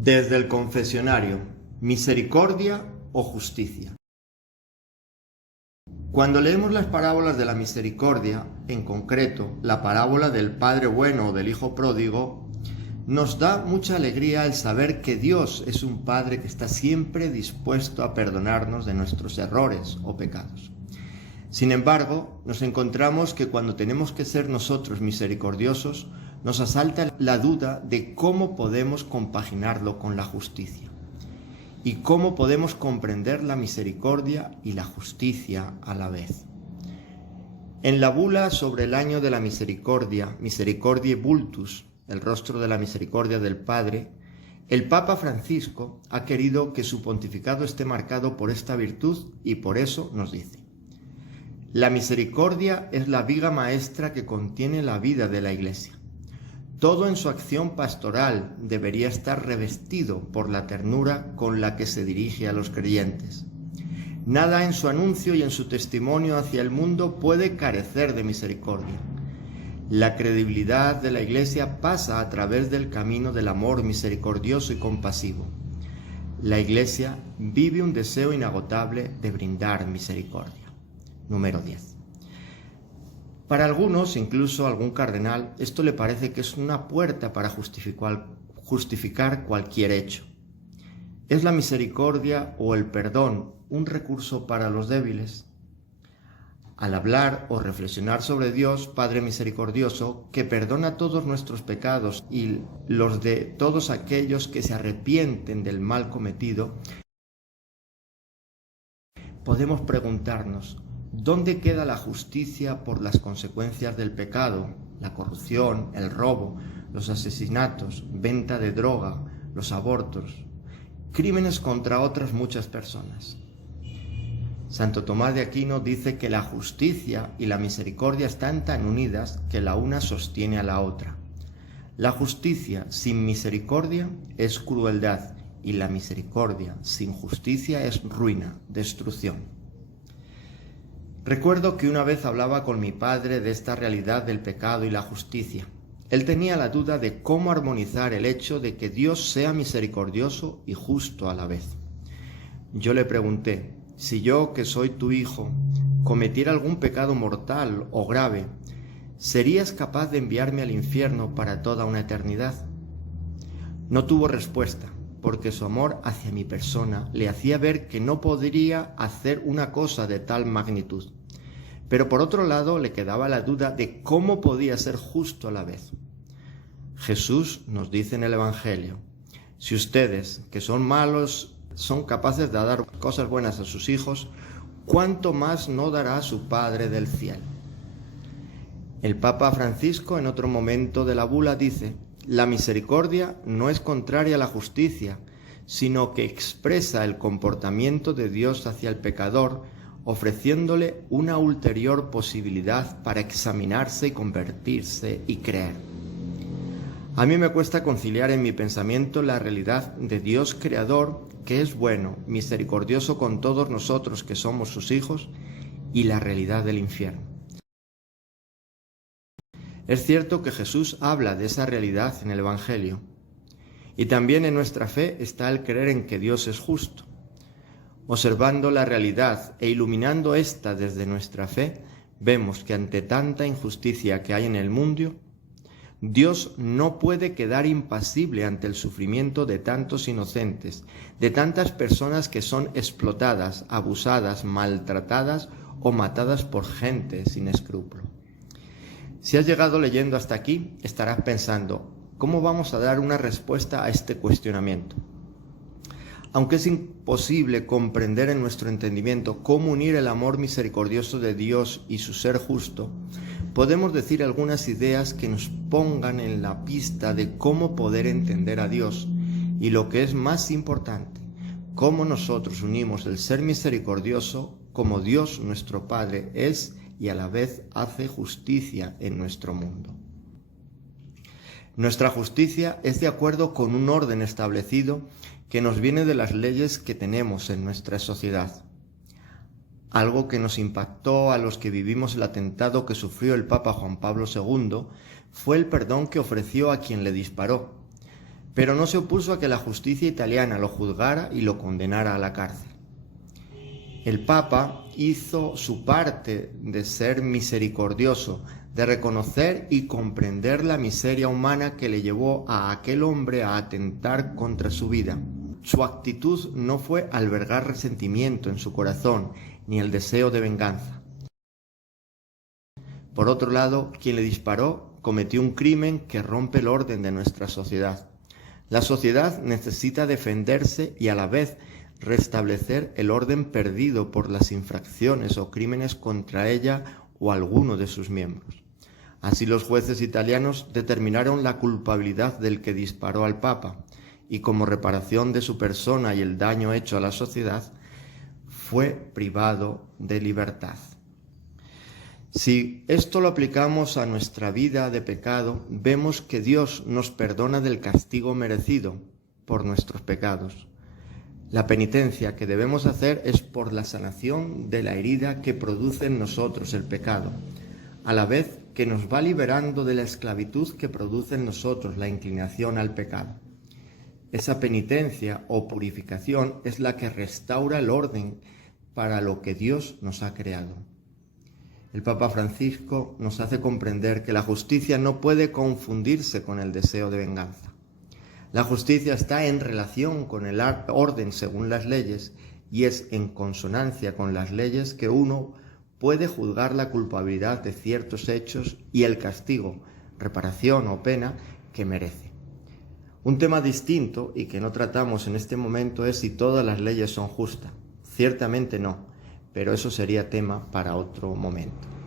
Desde el confesionario, misericordia o justicia. Cuando leemos las parábolas de la misericordia, en concreto la parábola del Padre Bueno o del Hijo Pródigo, nos da mucha alegría el saber que Dios es un Padre que está siempre dispuesto a perdonarnos de nuestros errores o pecados. Sin embargo, nos encontramos que cuando tenemos que ser nosotros misericordiosos, nos asalta la duda de cómo podemos compaginarlo con la justicia y cómo podemos comprender la misericordia y la justicia a la vez. En la bula sobre el año de la misericordia, Misericordiae Vultus, el rostro de la misericordia del Padre, el Papa Francisco ha querido que su pontificado esté marcado por esta virtud y por eso nos dice: la misericordia es la viga maestra que contiene la vida de la Iglesia. Todo en su acción pastoral debería estar revestido por la ternura con la que se dirige a los creyentes. Nada en su anuncio y en su testimonio hacia el mundo puede carecer de misericordia. La credibilidad de la Iglesia pasa a través del camino del amor misericordioso y compasivo. La Iglesia vive un deseo inagotable de brindar misericordia. Número 10. Para algunos, incluso algún cardenal, esto le parece que es una puerta para justificar cualquier hecho. ¿Es la misericordia o el perdón un recurso para los débiles? Al hablar o reflexionar sobre Dios, Padre misericordioso, que perdona todos nuestros pecados y los de todos aquellos que se arrepienten del mal cometido, podemos preguntarnos: ¿dónde queda la justicia por las consecuencias del pecado, la corrupción, el robo, los asesinatos, venta de droga, los abortos, crímenes contra otras muchas personas? Santo Tomás de Aquino dice que la justicia y la misericordia están tan unidas que la una sostiene a la otra. La justicia sin misericordia es crueldad y la misericordia sin justicia es ruina, destrucción. Recuerdo que una vez hablaba con mi padre de esta realidad del pecado y la justicia. Él tenía la duda de cómo armonizar el hecho de que Dios sea misericordioso y justo a la vez. Yo le pregunté: si yo, que soy tu hijo, cometiera algún pecado mortal o grave, ¿serías capaz de enviarme al infierno para toda una eternidad? No tuvo respuesta, porque su amor hacia mi persona le hacía ver que no podría hacer una cosa de tal magnitud. Pero por otro lado le quedaba la duda de cómo podía ser justo a la vez. Jesús nos dice en el Evangelio: si ustedes, que son malos, son capaces de dar cosas buenas a sus hijos, ¿cuánto más no dará su Padre del cielo? El Papa Francisco, en otro momento de la bula, dice: la misericordia no es contraria a la justicia, sino que expresa el comportamiento de Dios hacia el pecador, ofreciéndole una ulterior posibilidad para examinarse y convertirse y creer. A mí me cuesta conciliar en mi pensamiento la realidad de Dios creador, que es bueno, misericordioso con todos nosotros que somos sus hijos, y la realidad del infierno. Es cierto que Jesús habla de esa realidad en el Evangelio, y también en nuestra fe está el creer en que Dios es justo. Observando la realidad e iluminando esta desde nuestra fe, vemos que ante tanta injusticia que hay en el mundo, Dios no puede quedar impasible ante el sufrimiento de tantos inocentes, de tantas personas que son explotadas, abusadas, maltratadas o matadas por gente sin escrúpulo. Si has llegado leyendo hasta aquí, estarás pensando: ¿cómo vamos a dar una respuesta a este cuestionamiento? Aunque es imposible comprender en nuestro entendimiento cómo unir el amor misericordioso de Dios y su ser justo, podemos decir algunas ideas que nos pongan en la pista de cómo poder entender a Dios y, lo que es más importante, cómo nosotros unimos el ser misericordioso como Dios nuestro Padre es y a la vez hace justicia en nuestro mundo. Nuestra justicia es de acuerdo con un orden establecido que nos viene de las leyes que tenemos en nuestra sociedad. Algo que nos impactó a los que vivimos el atentado que sufrió el Papa Juan Pablo II fue el perdón que ofreció a quien le disparó. pero no se opuso a que la justicia italiana lo juzgara y lo condenara a la cárcel. El Papa hizo su parte de ser misericordioso, de reconocer y comprender la miseria humana que le llevó a aquel hombre a atentar contra su vida. Su actitud no fue albergar resentimiento en su corazón, ni el deseo de venganza. Por otro lado, quien le disparó cometió un crimen que rompe el orden de nuestra sociedad. La sociedad necesita defenderse y a la vez restablecer el orden perdido por las infracciones o crímenes contra ella o alguno de sus miembros. Así los jueces italianos determinaron la culpabilidad del que disparó al Papa y como reparación de su persona y el daño hecho a la sociedad, fue privado de libertad. Si esto lo aplicamos a nuestra vida de pecado, vemos que Dios nos perdona del castigo merecido por nuestros pecados. La penitencia que debemos hacer es por la sanación de la herida que produce en nosotros el pecado, a la vez que nos va liberando de la esclavitud que produce en nosotros la inclinación al pecado. Esa penitencia o purificación es la que restaura el orden para lo que Dios nos ha creado. El Papa Francisco nos hace comprender que la justicia no puede confundirse con el deseo de venganza. La justicia está en relación con el orden según las leyes y es en consonancia con las leyes que uno puede juzgar la culpabilidad de ciertos hechos y el castigo, reparación o pena que merece. Un tema distinto y que no tratamos en este momento es si todas las leyes son justas. Ciertamente no, pero eso sería tema para otro momento.